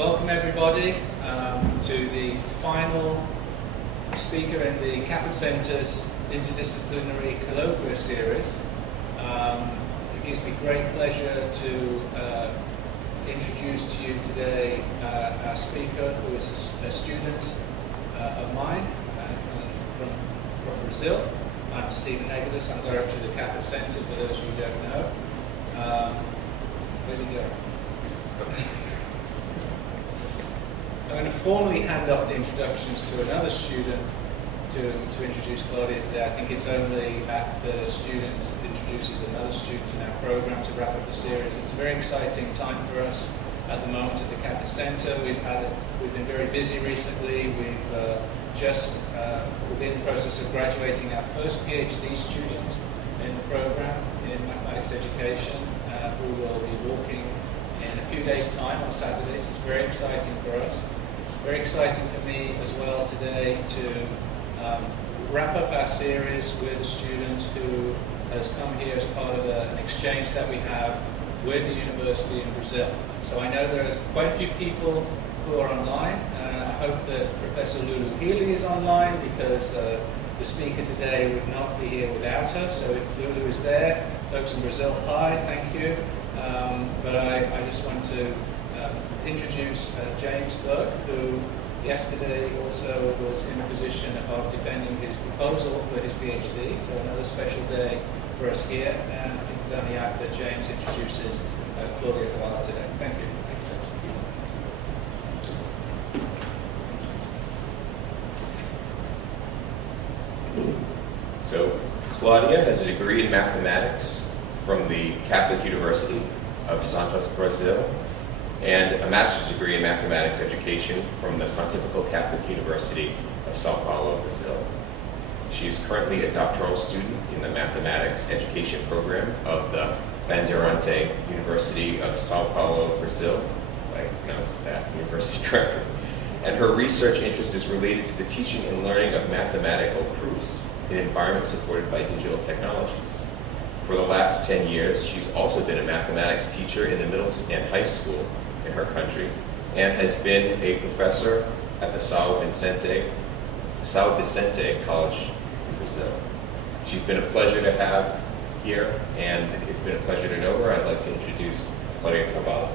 Welcome everybody to the final speaker in the Kaplan Centre's Interdisciplinary Colloquia Series. It gives me great pleasure to introduce to you today our speaker, who is a student of mine from Brazil. I'm Stephen Egelis. I'm director of the Kaplan Centre, for those of you who don't know. Where's he going? I'm going to formally hand off the introductions to another student to introduce Claudia today. I think it's only after the student introduces another student in our program to wrap up the series. It's a very exciting time for us at the moment at the Kaplan Centre. We've been very busy recently. We've we're in the process of graduating our first PhD student in the program in mathematics education, who will be walking in a few days' time on Saturdays. It's very exciting for us. Very exciting for me as well today to wrap up our series with a student who has come here as part of an exchange that we have with the university in Brazil. So I know there are quite a few people who are online. I hope that Professor Lulu Healy is online, because the speaker today would not be here without her. So if Lulu is there, folks in Brazil, hi, thank you. But I just want to introduce James Burke, who yesterday also was in a position of defending his proposal for his PhD. So another special day for us here, and I think it's only after James introduces Claudia Carvalho today. Thank you. So, Claudia has a degree in mathematics from the Catholic University of Santos, Brazil, and a master's degree in mathematics education from the Pontifical Catholic University of Sao Paulo, Brazil. She is currently a doctoral student in the mathematics education program of the Bandeirante University of Sao Paulo, Brazil, if I pronounced that university correctly. And her research interest is related to the teaching and learning of mathematical proofs in environments supported by digital technologies. For the last 10 years, she's also been a mathematics teacher in the middle and high school in her country, and has been a professor at the São Vicente College in Brazil. She's been a pleasure to have here, and it's been a pleasure to know her. I'd like to introduce Claudia Carvalho.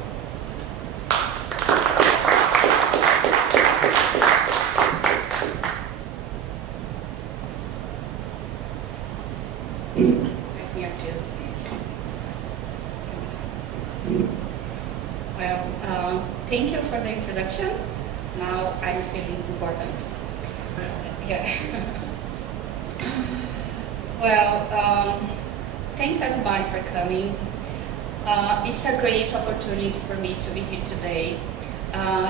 Let me adjust this. Well, thank you for the introduction. Now I'm feeling important. Yeah. Well, thanks everybody for coming. It's a great opportunity for me to be here today,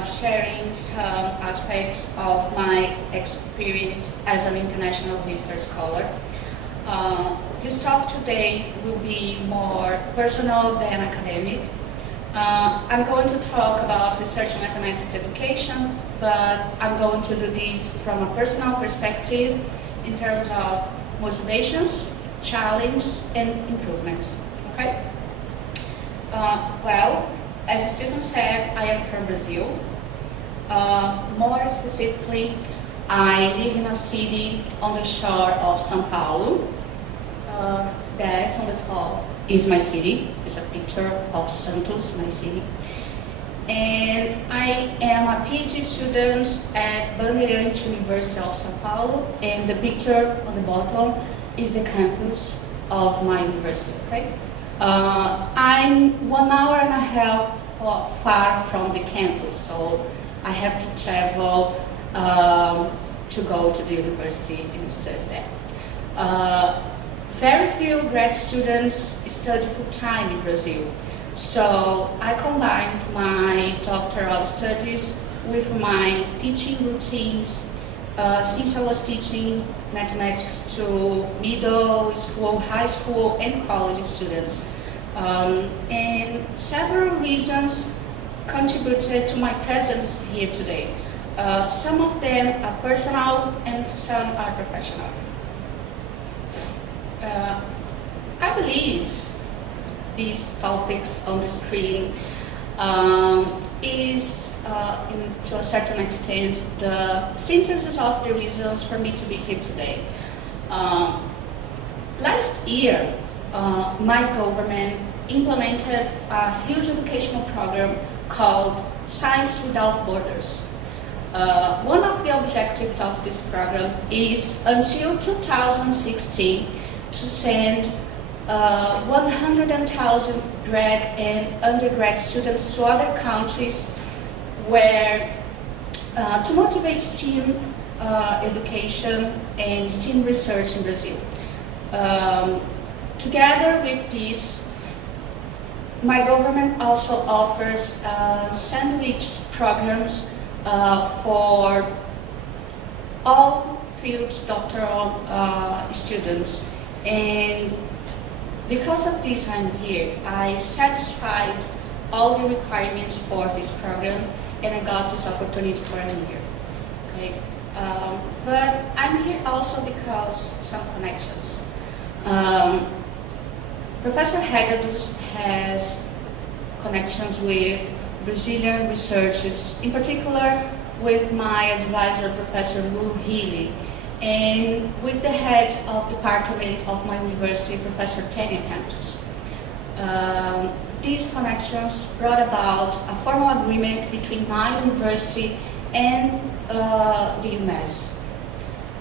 sharing some aspects of my experience as an international visitor scholar. This talk today will be more personal than academic. I'm going to talk about research in mathematics education, but I'm going to do this from a personal perspective in terms of motivations, challenges, and improvement. Okay? Well, as Stephen said, I am from Brazil. More specifically, I live in a city on the shore of São Paulo. That on the top is my city. It's a picture of Santos, my city. And I am a PhD student at Bandeirante University of São Paulo, and the picture on the bottom is the campus of my university. Okay? I'm 1 hour and a half far from the campus, so I have to travel to go to the university and study there. Very few grad students study full-time in Brazil, so I combined my doctoral studies with my teaching routines since I was teaching mathematics to middle school, high school, and college students. And several reasons contributed to my presence here today. Some of them are personal and some are professional. I believe these topics on the screen is, to a certain extent, the synthesis of the reasons for me to be here today. Last year, my government implemented a huge educational program called Science Without Borders. One of the objectives of this program is, until 2016, to send 100,000 grad and undergrad students to other countries where to motivate STEAM education and STEAM research in Brazil. Together with this, my government also offers sandwich programs for all fields doctoral students. And because of this, I'm here. I satisfied all the requirements for this program, and I got this opportunity for a year. Okay. But I'm here also because some connections. Professor Hegedus has connections with Brazilian researchers, in particular with my advisor, Professor Lu Healy, and with the head of department of my university, Professor Tanya Campos. These connections brought about a formal agreement between my university and the UMass.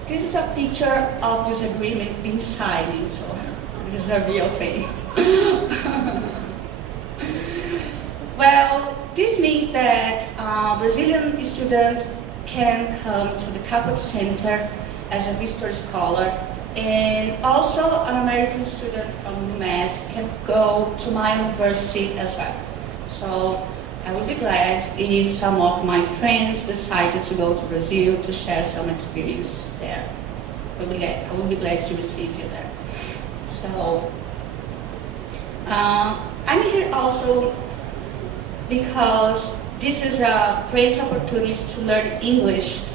This is a picture of this agreement being signed, so this is a real thing. Well, this means that a Brazilian student can come to the Caput Center as a visitor scholar, and also an American student from UMass can go to my university as well. So I would be glad if some of my friends decided to go to Brazil to share some experience there. I would be glad to receive you there. So I'm here also because this is a great opportunity to learn English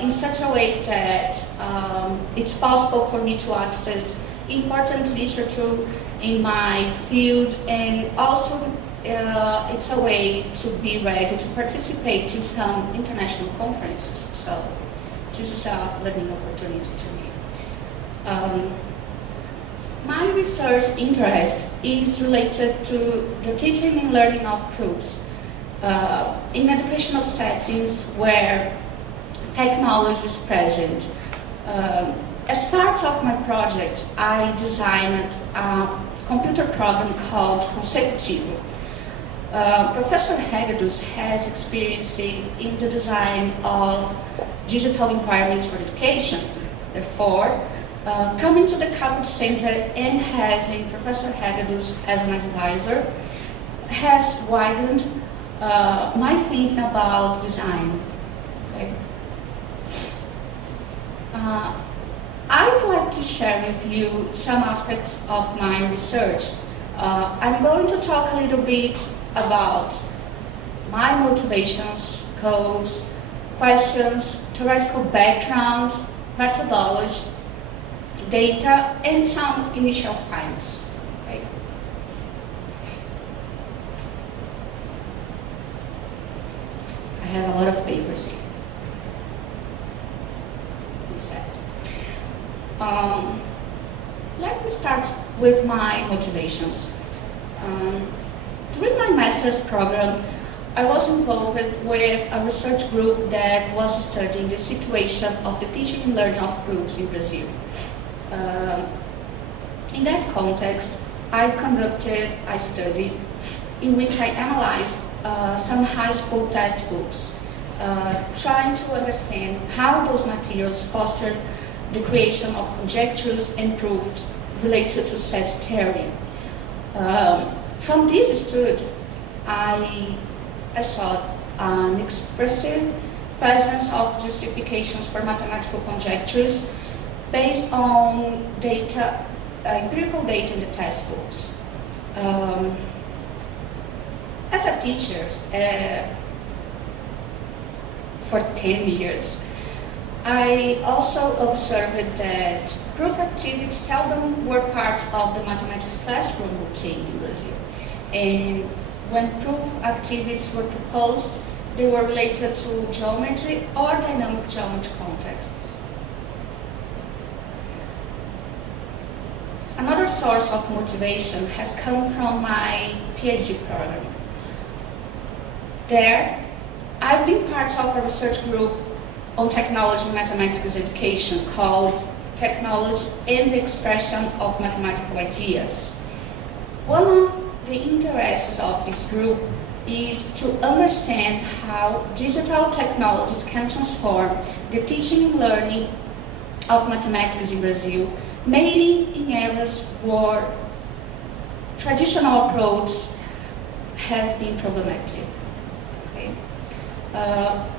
in such a way that it's possible for me to access important literature in my field, and also it's a way to be ready to participate in some international conferences. So this is a learning opportunity to me. My research interest is related to the teaching and learning of proofs in educational settings where technology is present. As part of my project, I designed a computer program called Consecutivo. Professor Hegedus has experience in the design of digital environments for education. Therefore, coming to the Caput Center and having Professor Hegedus as an advisor has widened my thinking about design. Okay. I'd like to share with you some aspects of my research. I'm going to talk a little bit about my motivations, goals, questions, theoretical background, methodology, data, and some initial finds. Okay. I have a lot of papers here. Let me start with my motivations. During my master's program, I was involved with a research group that was studying the situation of the teaching and learning of proofs in Brazil. In that context, I conducted a study in which I analyzed some high school textbooks, trying to understand how those materials fostered the creation of conjectures and proofs related to set theory. From this study, I saw an expressive presence of justifications for mathematical conjectures based on data, empirical data in the textbooks. As a teacher for 10 years, I also observed that proof activities seldom were part of the mathematics classroom routine in Brazil. And when proof activities were proposed, they were related to geometry or dynamic geometry contexts. Another source of motivation has come from my PhD program. There, I've been part of a research group on technology and mathematics education called Technology and the Expression of Mathematical Ideas. One of the interests of this group is to understand how digital technologies can transform the teaching and learning of mathematics in Brazil, mainly in areas where traditional approaches have been problematic. Okay.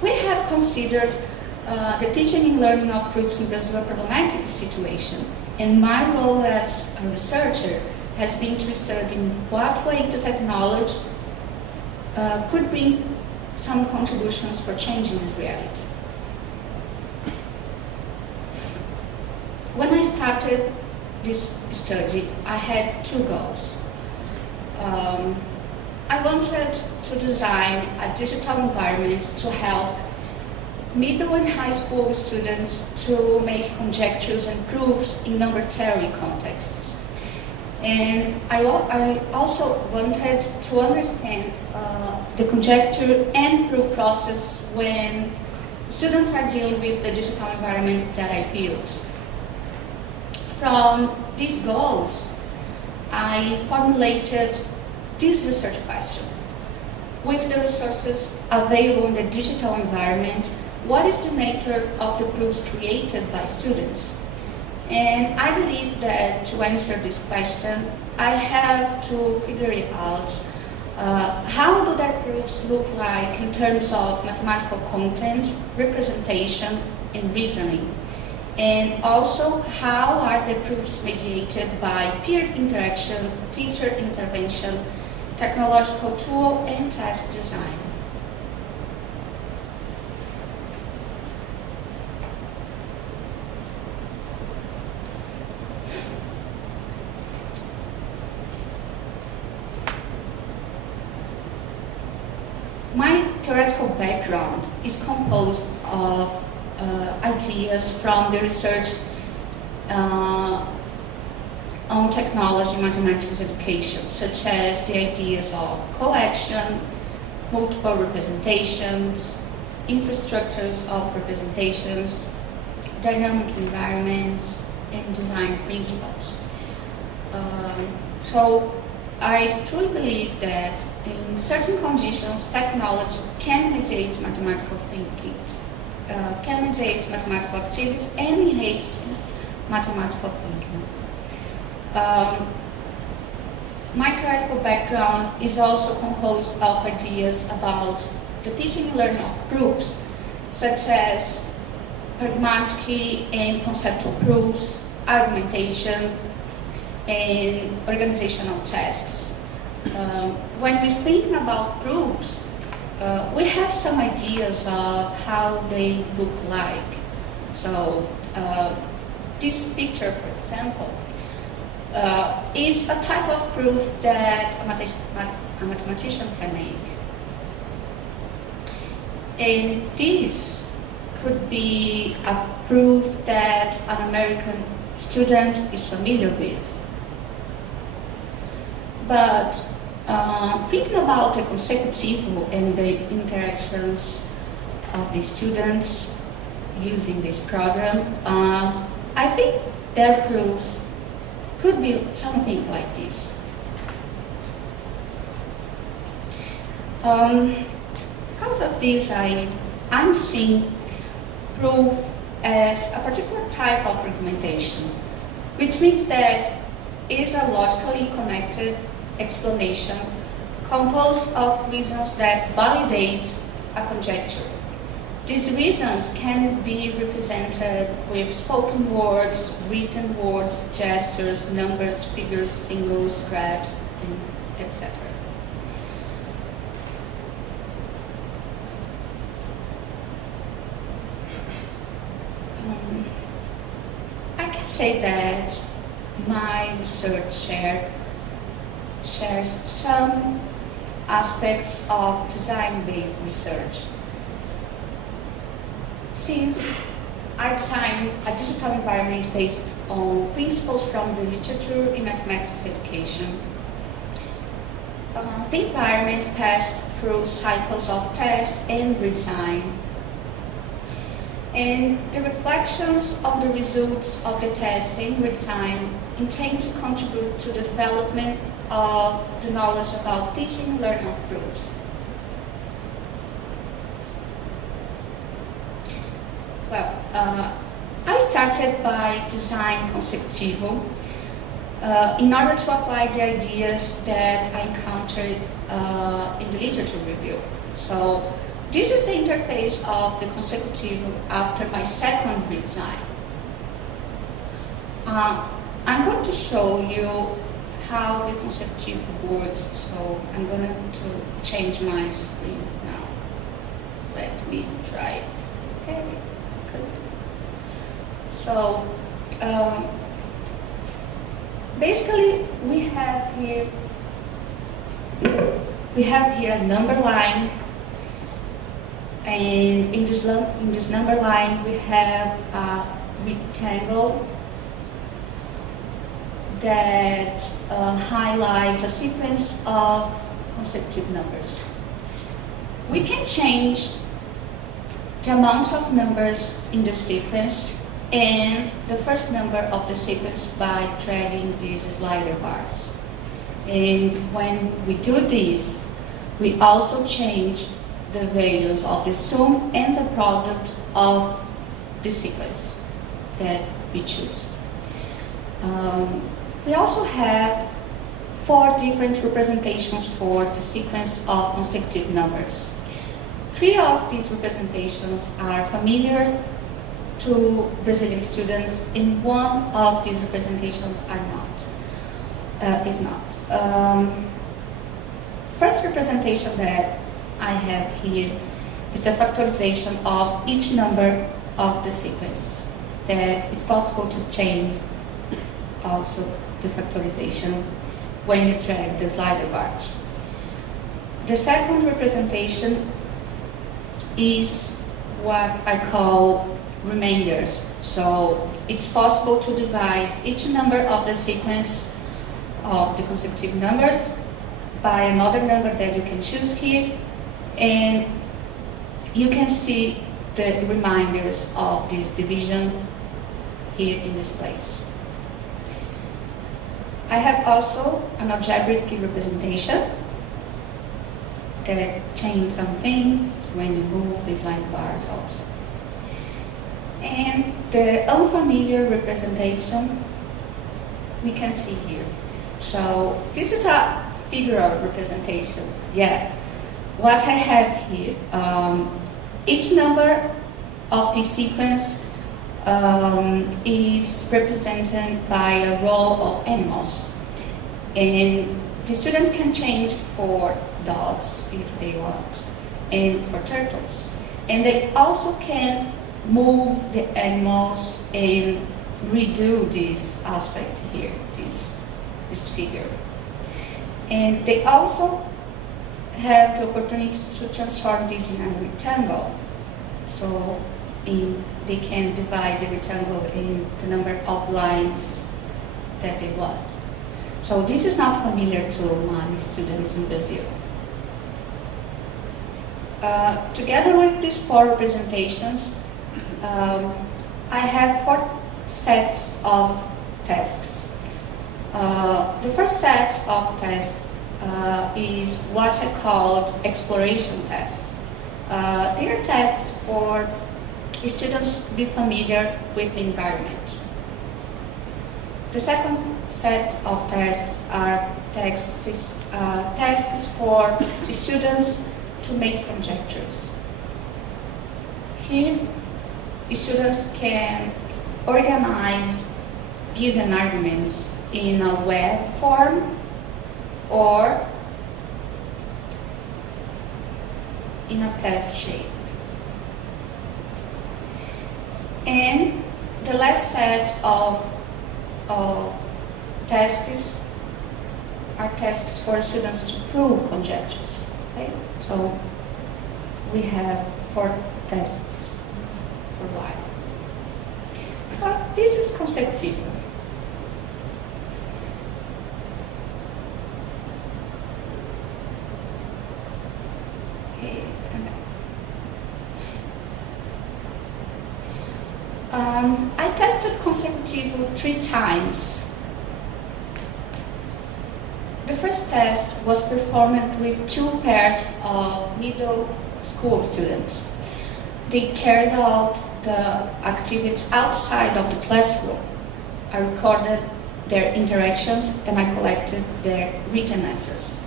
We have considered the teaching and learning of proofs in Brazil a problematic situation, and my role as a researcher has been to study in what way the technology could bring some contributions for changing this reality. When I started this study, I had two goals. I wanted to design a digital environment to help middle and high school students to make conjectures and proofs in number theory contexts. And I also wanted to understand the conjecture and proof process when students are dealing with the digital environment that I built. From these goals, I formulated this research question. With the resources available in the digital environment, what is the nature of the proofs created by students? And I believe that to answer this question, I have to figure it out. How do their proofs look like in terms of mathematical content, representation, and reasoning? And also, how are the proofs mediated by peer interaction, teacher intervention, technological tool, and task design? My theoretical background is composed of ideas from the research on technology and mathematics education, such as the ideas of coaction, multiple representations, infrastructures of representations, dynamic environments, and design principles. So I truly believe that in certain conditions, technology can mediate mathematical thinking, can mediate mathematical activities, and enhance mathematical thinking. My theoretical background is also composed of ideas about the teaching and learning of proofs, such as pragmatic and conceptual proofs, argumentation, and organizational tasks. When we think about proofs, we have some ideas of how they look like. So this picture, for example, is a type of proof that a mathematician can make. And this could be a proof that an American student is familiar with. But thinking about the consecutive and the interactions of the students using this program, I think their proofs could be something like this. Because of this, I'm seeing proof as a particular type of argumentation, which means that it is a logically connected explanation composed of reasons that validate a conjecture. These reasons can be represented with spoken words, written words, gestures, numbers, figures, symbols, graphs, etc. I can say that my research shares some aspects of design-based research. Since I designed a digital environment based on principles from the literature in mathematics education, the environment passed through cycles of test and redesign. And the reflections of the results of the testing redesign intend to contribute to the development of the knowledge about teaching and learning of groups. Well, I started by design consecutivo in order to apply the ideas that I encountered in the literature review. So this is the interface of the consecutivo after my second redesign. I'm going to show you how the consecutivo works, so I'm going to change my screen now. Let me try it. Okay, good. So, basically, we have here a number line, and in this number line we have a rectangle that highlights a sequence of consecutive numbers. We can change the amount of numbers in the sequence and the first number of the sequence by dragging these slider bars. And when we do this, we also change the values of the sum and the product of the sequence that we choose. We also have 4 different representations for the sequence of consecutive numbers. 3 of these representations are familiar to Brazilian students, and 1 of these representations is not. First representation that I have here is the factorization of each number of the sequence. That is possible to change also the factorization when you drag the slider bars. The second representation is what I call remainders. So it's possible to divide each number of the sequence of the consecutive numbers by another number that you can choose here, and you can see the reminders of this division here in this place. I have also an algebraic representation that changes some things when you move these line bars also. And the unfamiliar representation we can see here. So this is a figural representation. Yeah, what I have here, each number of the sequence is represented by a row of animals, and the students can change for dogs if they want, and for turtles, and they also can move the animals and redo this aspect here, this figure. And they also have the opportunity to transform this in a rectangle. So they can divide the rectangle in the number of lines that they want. So this is not familiar to my students in Brazil. Together with these 4 representations, I have 4 sets of tasks. The first set of tasks is what I called exploration tasks. They are tasks for students to be familiar with the environment. The second set of tasks are tasks for students to make conjectures. Here, students can organize given arguments in a web form or in a test shape. And the last set of tasks are tasks for students to prove conjectures. Okay? So we have 4 tests for why. This is consecutive. I tested consecutive 3 times. The first test was performed with 2 pairs of middle school students. They carried out the activities outside of the classroom. I recorded their interactions and I collected their written answers.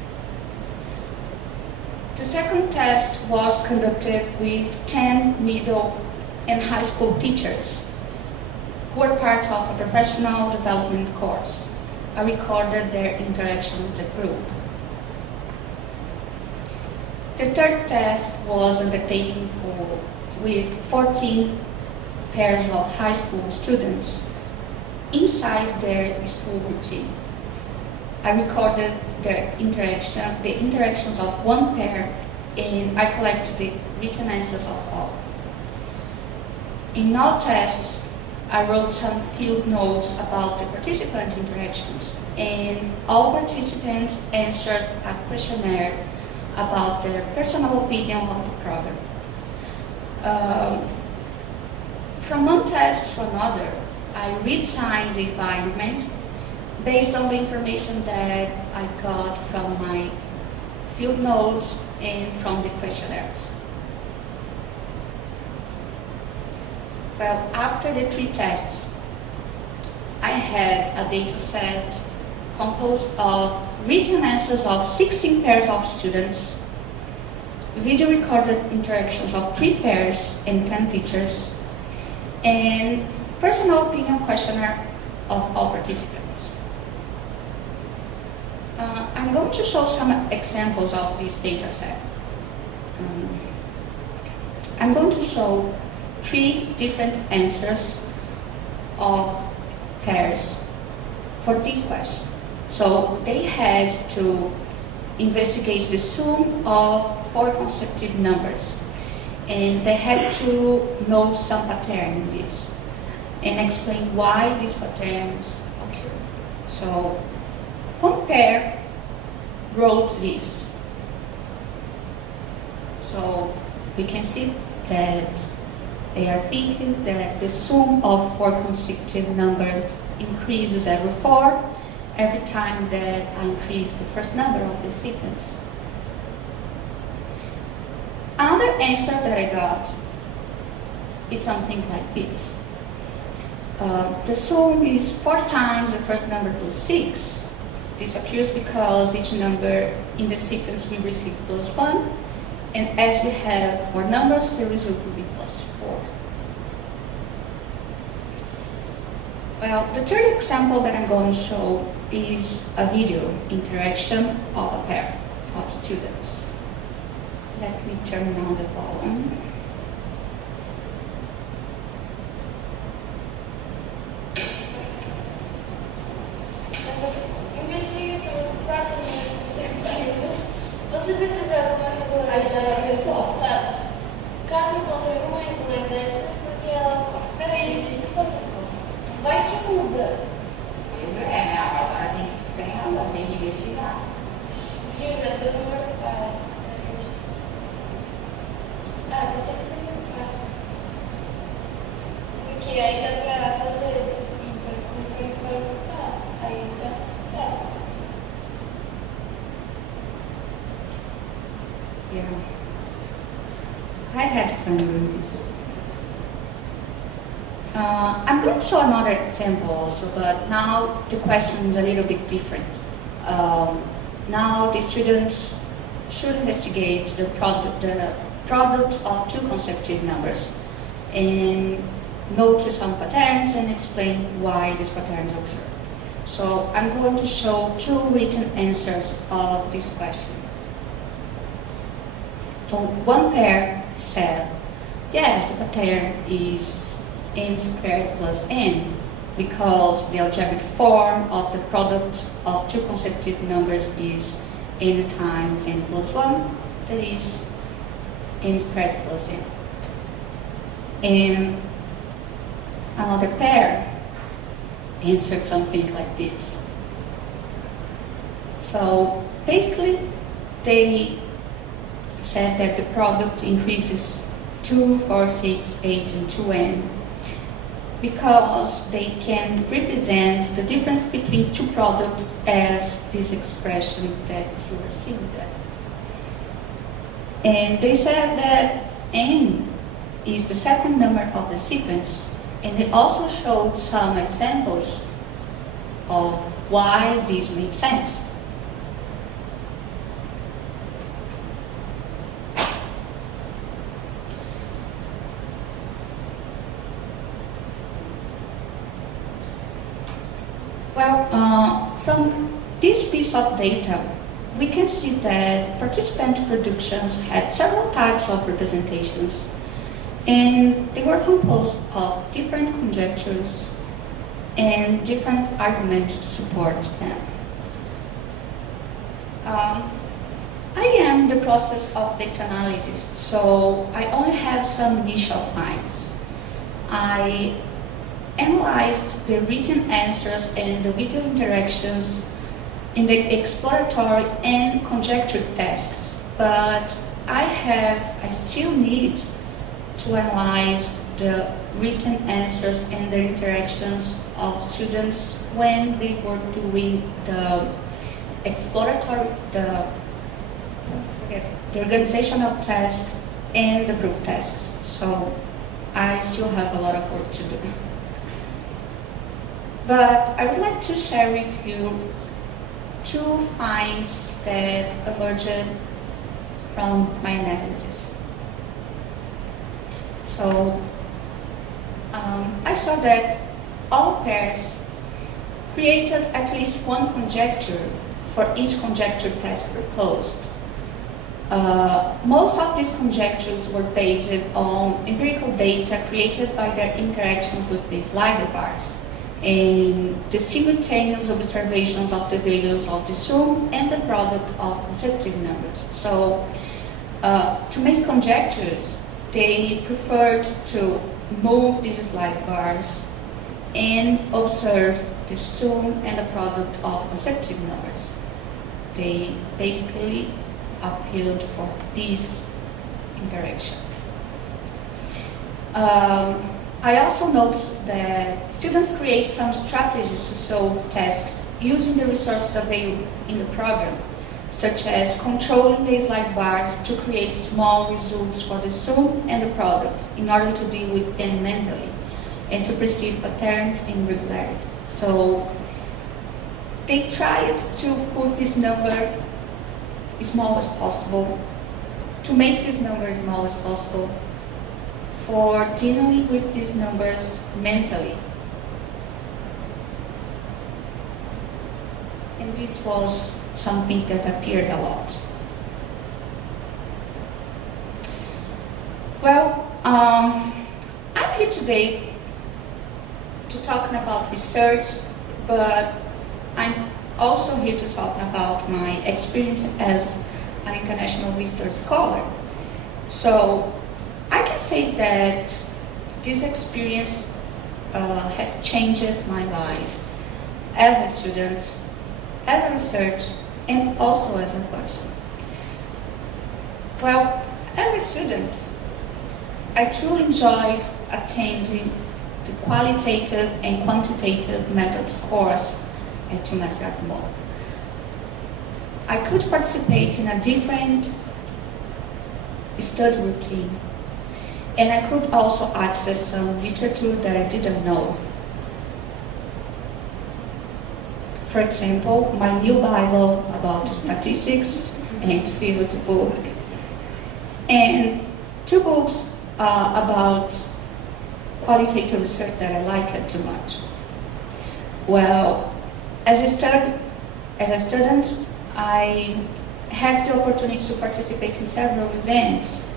The second test was conducted with 10 middle and high school teachers who were part of a professional development course. I recorded their interaction with the group. The third test was undertaken with 14 pairs of high school students inside their school routine. I recorded the interactions of one pair, and I collected the written answers of all. In all tests, I wrote some field notes about the participant interactions, and all participants answered a questionnaire about their personal opinion of the program. From one test to another, I redesigned the environment based on the information that I got from my field notes and from the questionnaires. Well, after the 3 tests, I had a data set composed of written answers of 16 pairs of students, video recorded interactions of 3 pairs and 10 teachers, and personal opinion questionnaire of all participants. I'm going to show some examples of this data set. I'm going to show 3 different answers of pairs for this question. So they had to investigate the sum of 4 consecutive numbers, and they had to note some pattern in this and explain why these patterns occur. So one pair wrote this. So we can see that they are thinking that the sum of 4 consecutive numbers increases every time that I increase the first number of the sequence. Another answer that I got is something like this. The sum is 4 times the first number plus 6. This occurs because each number in the sequence will receive plus 1, and as we have 4 numbers, the result will be plus 4. Well, the third example that I'm going to show is a video interaction of a pair of students. Let me turn on the volume. Investigações de 4 linhas consecutivas. Você percebeu alguma regularidade nas respostas? Caso encontre alguma irregularidade, é porque ela ocorre. Peraí, deixa eu só resposta. Vai que muda. Pois é, né? Agora tem razão, tem que investigar. Viu? Já deu número para. Ah, você não tem número. Porque aí dá pra fazer. Aí dá certo. Yeah. I had fun doing this. I'm going to show another example also, but now the question is a little bit different. Now the students should investigate the product of 2 consecutive numbers and notice some patterns and explain why these patterns occur. So I'm going to show 2 written answers of this question. So one pair said, yes, the pattern is n squared plus n. because the algebraic form of the product of two consecutive numbers is n times n plus 1, that is n squared plus n. And another pair answered something like this. So basically, they said that the product increases 2, 4, 6, 8, and 2n because they can represent the difference between two products as this expression that you are seeing there. And they said that n is the second number of the sequence, and they also showed some examples of why this made sense. Well, from this piece of data, we can see that participant productions had several types of representations, and they were composed of different conjectures and different arguments to support them. I am in the process of data analysis, so I only have some initial finds. I analyzed the written answers and the video interactions in the exploratory and conjecture tasks, but I still need to analyze the written answers and the interactions of students when they were doing the exploratory, the organizational task and the proof tasks. So I still have a lot of work to do. But I would like to share with you two finds that emerged from my analysis. So I saw that all pairs created at least one conjecture for each conjecture task proposed. Most of these conjectures were based on empirical data created by their interactions with these slider bars and the simultaneous observations of the values of the sum and the product of consecutive numbers. So to make conjectures, they preferred to move these slide bars and observe the sum and the product of consecutive numbers. They basically appealed for this interaction. I also noticed that students create some strategies to solve tasks using the resources available in the program, such as controlling the slide bars to create small results for the sum and the product in order to deal with them mentally and to perceive patterns and regularities. So they tried to put this number as small as possible, to make this number as small as possible, for dealing with these numbers mentally. And this was something that appeared a lot. Well, I'm here today to talk about research, but I'm also here to talk about my experience as an international visitor scholar. So I can say that this experience has changed my life as a student, as a researcher, and also as a person. Well, as a student, I truly enjoyed attending the qualitative and quantitative methods course at UMass Mall. I could participate in a different study routine, and I could also access some literature that I didn't know. For example, my new Bible about statistics and field work, and two books about qualitative research that I liked too much. Well, as a student, I had the opportunity to participate in several events,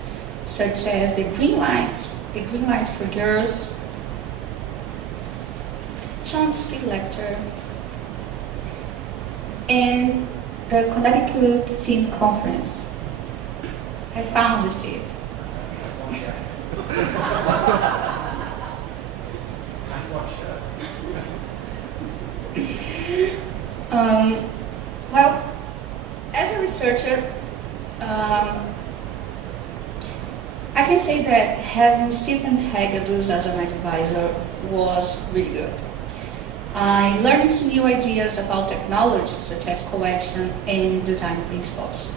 such as the Green Light for Girls, Chomsky lecture, and the Connecticut STEAM conference. I found you, Steve. Well, as a researcher, I can say that having Stephen Hagedus as an advisor was really good. I learned some new ideas about technology, such as collection and design principles.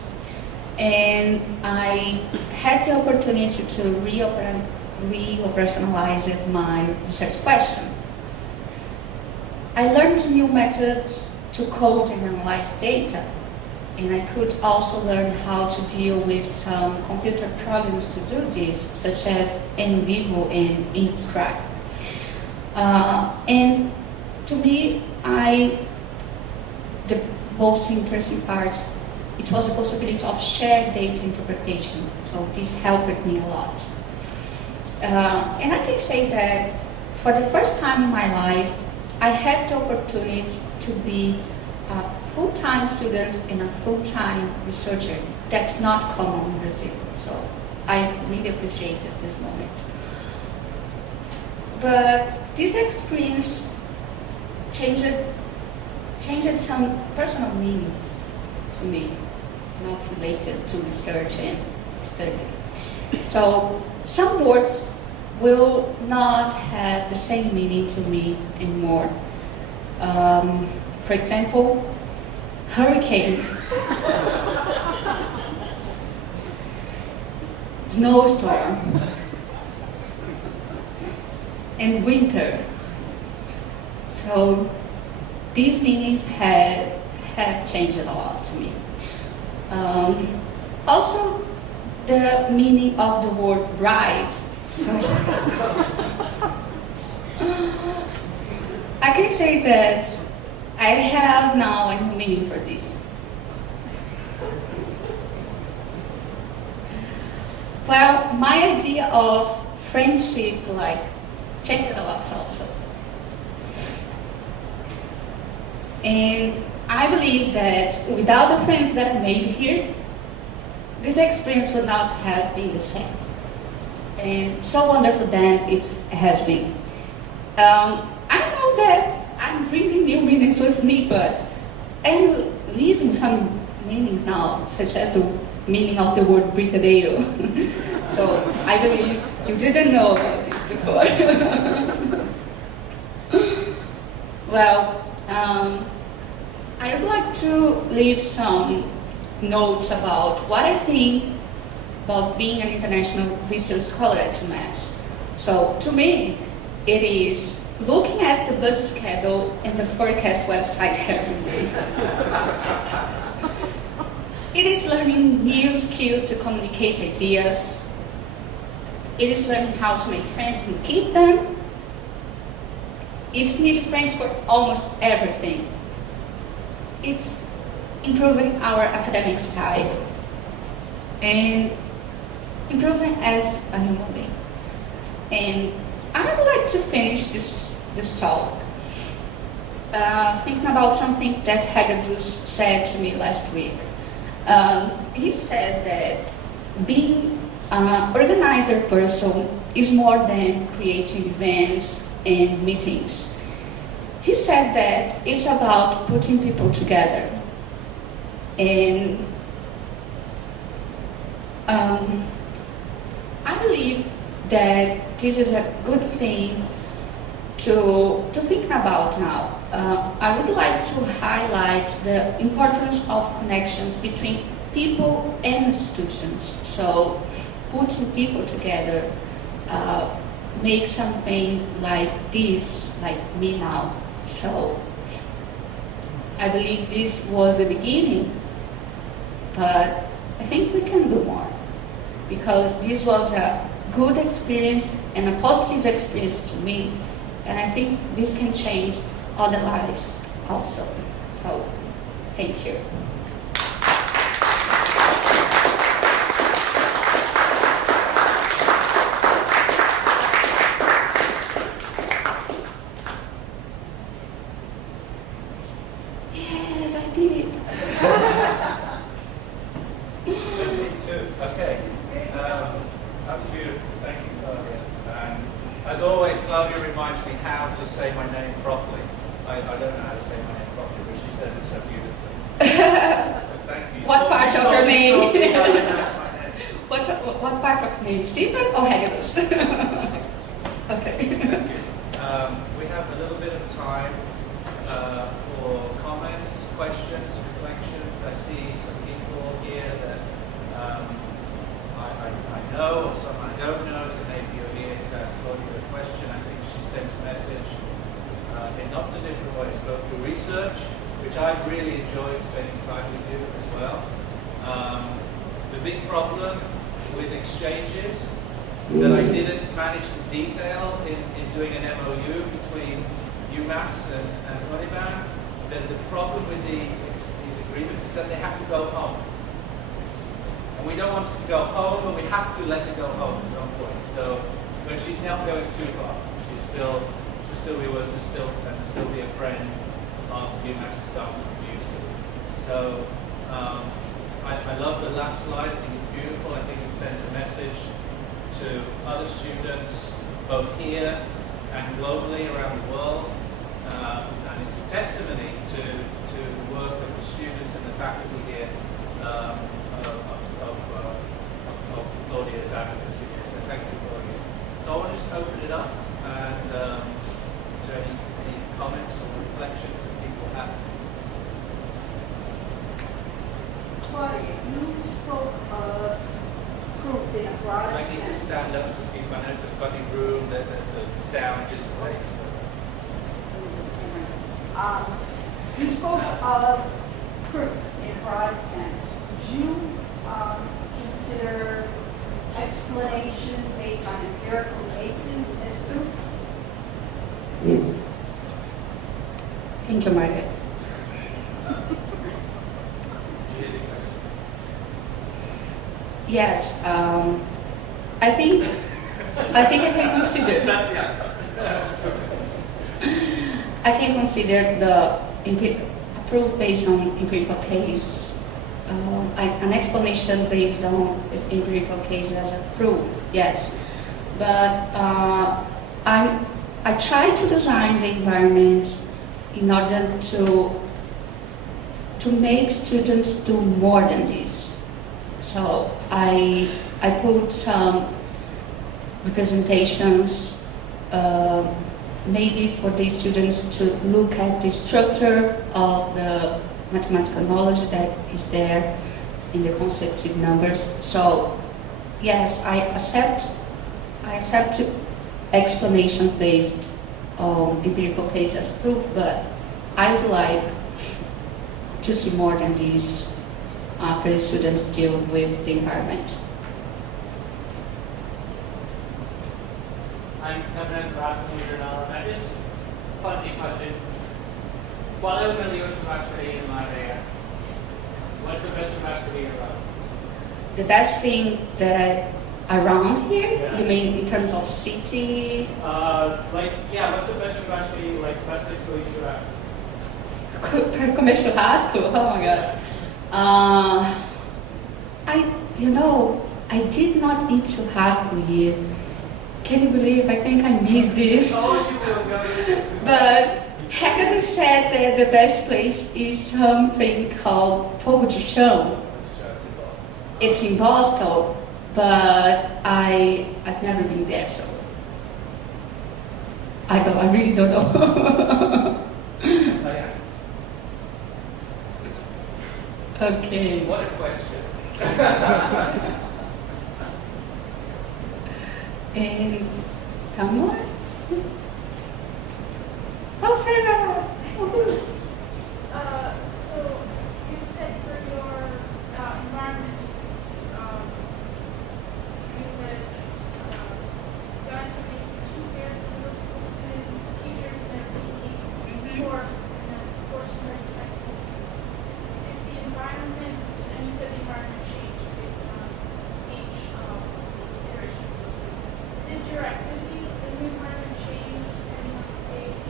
And I had the opportunity to re-operationalize my research question. I learned new methods to code and analyze data, and I could also learn how to deal with some computer programs to do this, such as NVivo and Inscribe. And to me, the most interesting part, it was the possibility of shared data interpretation. So this helped me a lot. And I can say that for the first time in my life, I had the opportunity to be a full-time student and a full-time researcher. That's not common in Brazil, so I really appreciated this moment. But this experience changed some personal meanings to me, not related to research and study. So some words will not have the same meaning to me anymore. For example, hurricane, snowstorm, and winter. So these meanings have changed a lot to me. Also, the meaning of the word right. So I can say that I have now a new meaning for this. Well, my idea of friendship changed a lot also. And I believe that without the friends that I made here, this experience would not have been the same. And so wonderful that it has been. I know that I'm bringing new meanings with me, but I'm leaving some meanings now, such as the meaning of the word brigadeiro. So I believe you didn't know about it before. Well, I would like to leave some notes about what I think about being an international research scholar at UMass. So to me, it is looking at the bus schedule and the forecast website every day. It is learning new skills to communicate ideas. It is learning how to make friends and keep them. It's needing friends for almost everything. It's improving our academic side and improving as a human being. And I would like to finish this talk thinking about something that Hagedus said to me last week. He said that being an organizer person is more than creating events and meetings. He said that it's about putting people together. And I believe that this is a good thing to think about now. I would like to highlight the importance of connections between people and institutions. So putting people together, make something like this, like me now. So I believe this was the beginning, but I think we can do more, because this was a good experience and a positive experience to me, and I think this can change other lives also. So thank you. Claudia reminds me how to say my name properly. I don't know how to say my name properly, but she says it so beautifully. So thank you. What part of your name? Told me how to pronounce my name. What part of name? Stephen or Hagedus? Okay. Thank you. We have a little bit of time for comments, questions, reflections. I see some people here that I know or some I don't know, so maybe you're here to ask Claudia a question. I think she sent a message in lots of different ways, both through research, which I've really enjoyed spending time with you as well. The big problem with exchanges that I didn't manage to detail in doing an MOU between UMass and Honeyman, the problem with these agreements is that they have to go home. And we don't want it to go home, but we have to let it go home at some point. So, but she's not going too far. She'll still be with us and still be a friend of UMass staff and community. So, I love the last slide. I think it's beautiful. I think it sends a message to other students, both here and globally around the world. And it's a testimony to the work of the students and the faculty here of Claudia's advocacy here. So thank you, Claudia. So I want to just open it up and to any comments or reflections that people have. Claudia, you spoke of proof in a broad I need to sense. stand up so people, I know it's a funny room, that the sound dissipates. You spoke of proof in a broad sense. Would you consider explanations based on empirical cases as proof? Thank you, Margaret. Yes, I think I can consider. That's the answer. I can consider the proof based on empirical cases, an explanation based on empirical cases as a proof. Yes, but I try to design the environment in order to make students do more than this. So I put some representations, maybe for the students to look at the structure of the mathematical knowledge that is there in the consecutive numbers. So yes, I accept explanations based on empirical cases as proof, but I would like to see more than this after the students deal with the environment. I'm coming in from Journal, and I just funny question. While I live in the ocean masquerade in my area, what's the best masquerade about? The best thing that around here, Yeah. you mean in terms of city? What's the best masquerade, best place to go eat churrasco? Para comer churrasco? Oh my god. I did not eat churrasco here. Can you believe? I think I missed this. Told you we'll go. But Hagedus said that the best place is something called Fogo de Chão. It's in Boston, but I've never been there, so I really don't know. Okay. What a question. And Tamar? Oh, Sarah! So you said for your environment, you would do activities for 2 pairs of middle school students, teachers, and PE course, and then 14 pairs of high school students. Did the environment, and you said the environment changed based on each iteration of those students. Did your activities in the environment change depending on the age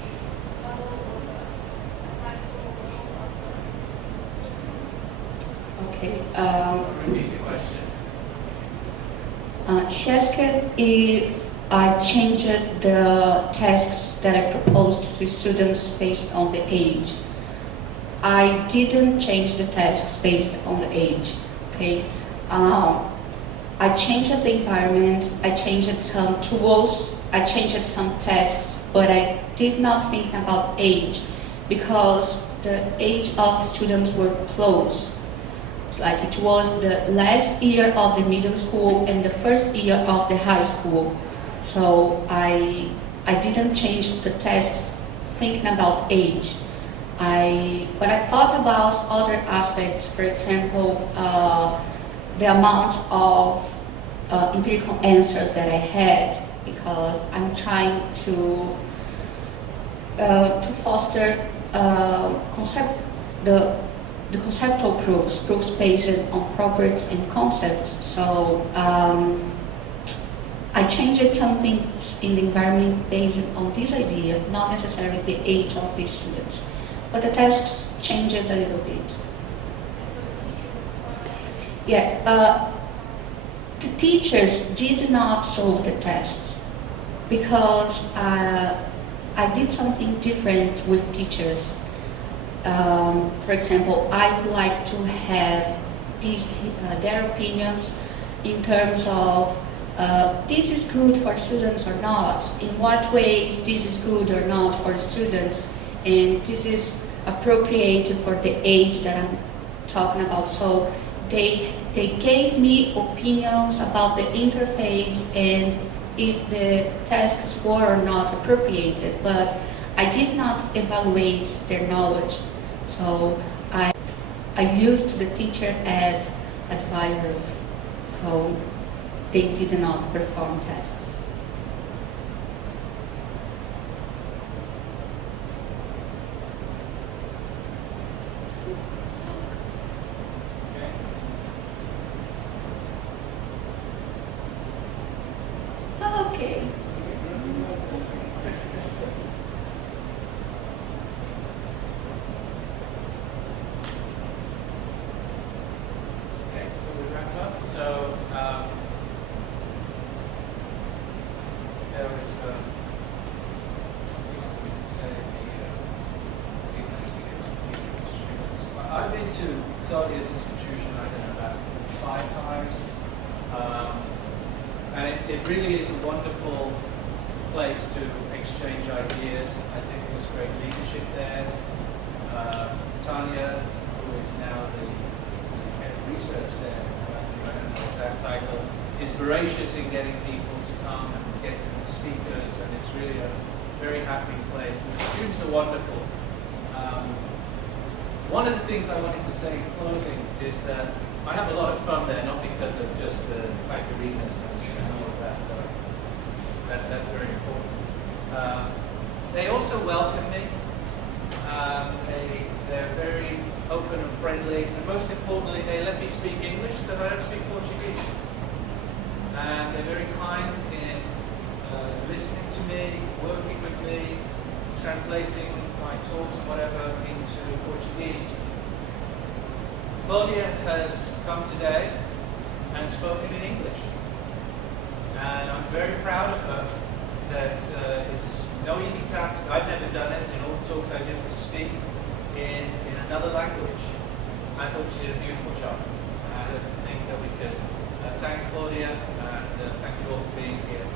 level or the mathematical level of the participants? Okay. Repeat the question. She asked if I changed the tasks that I proposed to students based on the age. I didn't change the tasks based on the age. Okay, I changed the environment. I changed some tools. I changed some tasks, but I did not think about age because the age of students were close. Like it was the last year of the middle school and the first year of the high school. So I didn't change the tasks thinking about age. But I thought about other aspects, for example, the amount of empirical answers that I had, because I'm trying to foster the conceptual proofs based on properties and concepts. So I changed something in the environment based on this idea, not necessarily the age of the students. But the tasks changed a little bit. Yeah, the teachers did not solve the tests because I did something different with teachers. For example, I'd like to have their opinions in terms of this is good for students or not, in what ways this is good or not for students, and this is appropriate for the age that I'm talking about. So they gave me opinions about the interface and if the tasks were or not appropriated, but I did not evaluate their knowledge. So I used the teacher as advisors, so they did not perform tasks. Okay. Okay, so we wrap up. So there was something else we can say. We managed to get some feedback from students. I've been to Claudia's institution, I don't know, about 5 times. And it really is a wonderful place to exchange ideas. I think there's great leadership there. Tanya, who is now the head of research there, I don't know the exact title, is voracious in getting people to come and get speakers, and it's really a very happy place. And the students are wonderful. One of the things I wanted to say in closing is that I have a lot of fun there, not because of just the arenas and all of that, that's very important. They also welcome me. They're very open and friendly, and most importantly, they let me speak English because I don't speak Portuguese. And they're very kind in listening to me, working with me, translating my talks and whatever into Portuguese. Claudia has come today and spoken in English. And I'm very proud of her that it's no easy task. I've never done it. In all the talks I did was to speak in another language. I thought she did a beautiful job. And I think that we could thank Claudia and thank you all for being here.